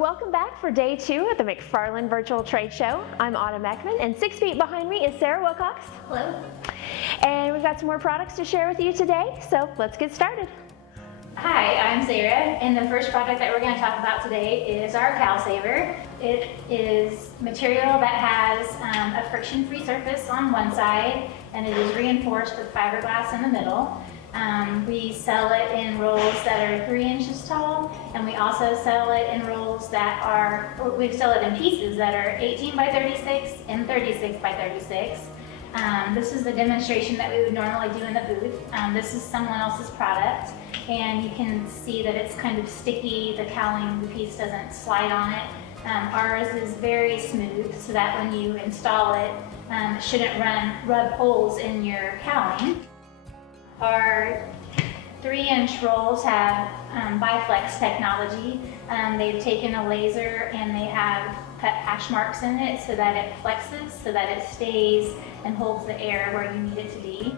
Welcome back for day 2 at the McFarlane Virtual Trade Show. I'm Autumn Ekman, and 6 feet behind me is Sarah Wilcox. Hello. And we've got some more products to share with you today, so let's get started. Hi, I'm Sarah, and the first product that we're going to talk about today is our Cow Saver. It is material that has a friction-free surface on one side, and it is reinforced with fiberglass in the middle. We sell it in rolls that are 3 inches tall, and we also sell it in rolls that are, we sell it in pieces that are 18 by 36 and 36 by 36. This is the demonstration that we would normally do in the booth. This is someone else's product, and you can see that it's kind of sticky. The cowling, the piece doesn't slide on it. Ours is very smooth, so that when you install it, it shouldn't rub holes in your cowling. Our 3-inch rolls have Biflex technology. They've taken a laser and they have cut hash marks in it so that it flexes, so that it stays and holds the air where you need it to be.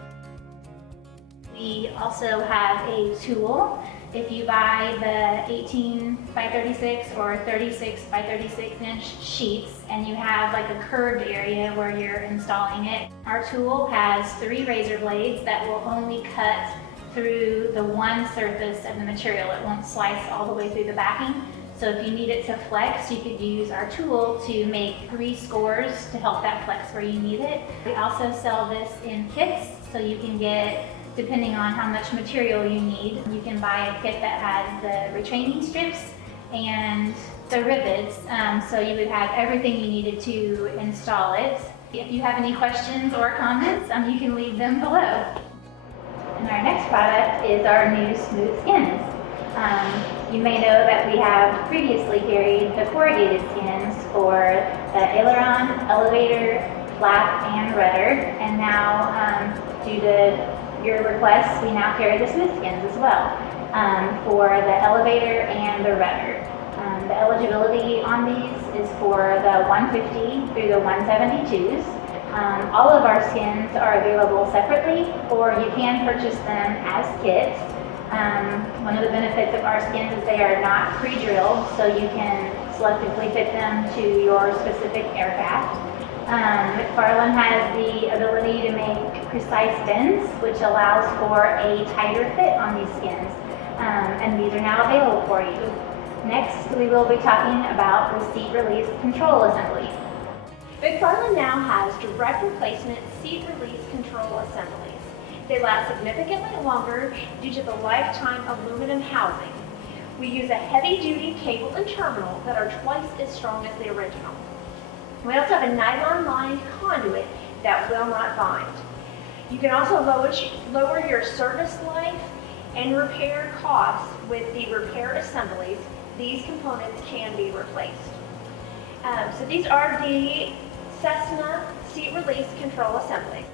We also have a tool. If you buy the 18 by 36 or 36 by 36 inch sheets and you have like a curved area where you're installing it, our tool has 3 razor blades that will only cut through the one surface of the material. It won't slice all the way through the backing. So if you need it to flex, you could use our tool to make 3 scores to help that flex where you need it. We also sell this in kits, so you can get, depending on how much material you need, you can buy a kit that has the retraining strips and the rivets, so you would have everything you needed to install it. If you have any questions or comments, you can leave them below. And our next product is our new smooth skins. You may know that we have previously carried the corrugated skins for the aileron, elevator, flap, and rudder, and now due to your request, we now carry the smooth skins as well for the elevator and the rudder. The eligibility on these is for the 150 through the 172s. All of our skins are available separately, or you can purchase them as kits. One of the benefits of our skins is they are not pre-drilled, so you can selectively fit them to your specific aircraft. McFarlane has the ability to make precise bends, which allows for a tighter fit on these skins, and these are now available for you. Next, we will be talking about the seat release control assembly. McFarlane now has direct replacement seat release control assemblies. They last significantly longer due to the lifetime aluminum housing. We use a heavy-duty cable and terminal that are twice as strong as the original. We also have a nylon-lined conduit that will not bind. You can also lower your service life and repair costs with the repair assemblies. These components can be replaced. So these are the Cessna seat release control assemblies.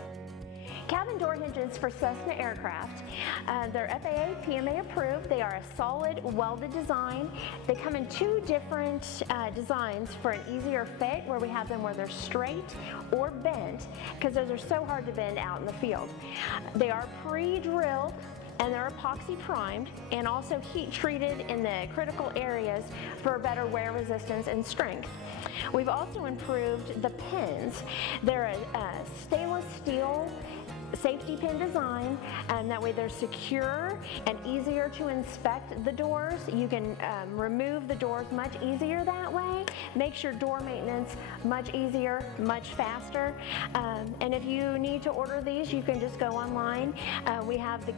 Cabin door hinges for Cessna aircraft. They're FAA PMA approved. They are a solid welded design. They come in 2 different designs for an easier fit, where we have them where they're straight or bent, because those are so hard to bend out in the field. They are pre-drilled and they're epoxy primed and also heat treated in the critical areas for better wear resistance and strength. We've also improved the pins. They're a stainless steel safety pin design, and that way they're secure and easier to inspect the doors. You can remove the doors much easier that way. Makes your door maintenance much easier, much faster. And if you need to order these, you can just go online. We have the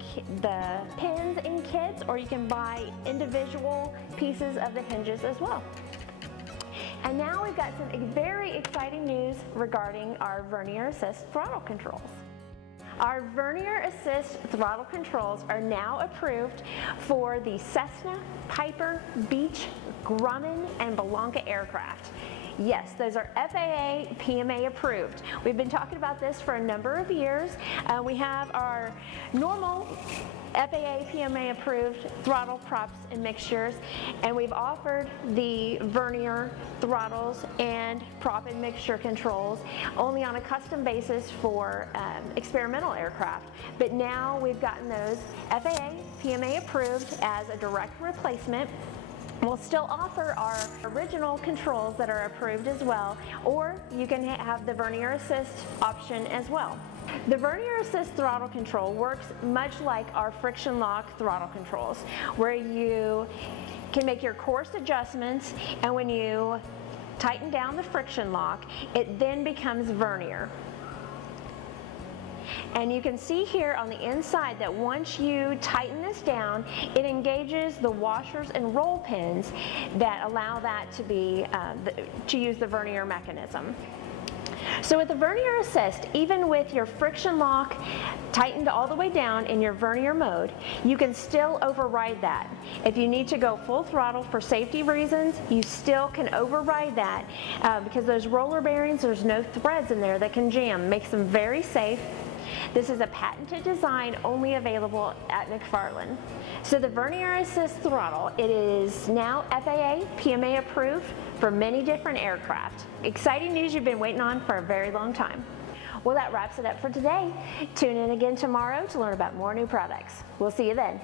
pins in kits, or you can buy individual pieces of the hinges as well. And now we've got some very exciting news regarding our VERNIER-ASSIST throttle controls. Our VERNIER-ASSIST throttle controls are now approved for the Cessna, Piper, Beech, Grumman, and Bellanca aircraft. Yes, those are FAA PMA approved. We've been talking about this for a number of years. We have our normal FAA PMA approved throttle props and mixtures, and we've offered the Vernier throttles and prop and mixture controls only on a custom basis for experimental aircraft. But now we've gotten those FAA PMA approved as a direct replacement. We'll still offer our original controls that are approved as well, or you can have the Vernier-Assist option as well. The Vernier-Assist throttle control works much like our friction lock throttle controls, where you can make your course adjustments, and when you tighten down the friction lock, it then becomes vernier. And you can see here on the inside that once you tighten this down, it engages the washers and roll pins that allow that to be to use the vernier mechanism. So with the Vernier Assist, even with your friction lock tightened all the way down in your vernier mode, you can still override that. If you need to go full throttle for safety reasons, you still can override that because those roller bearings, there's no threads in there that can jam. Makes them very safe. This is a patented design only available at McFarlane. So the Vernier Assist throttle, it is now FAA PMA approved for many different aircraft. Exciting news you've been waiting on for a very long time. Well, that wraps it up for today. Tune in again tomorrow to learn about more new products. We'll see you then.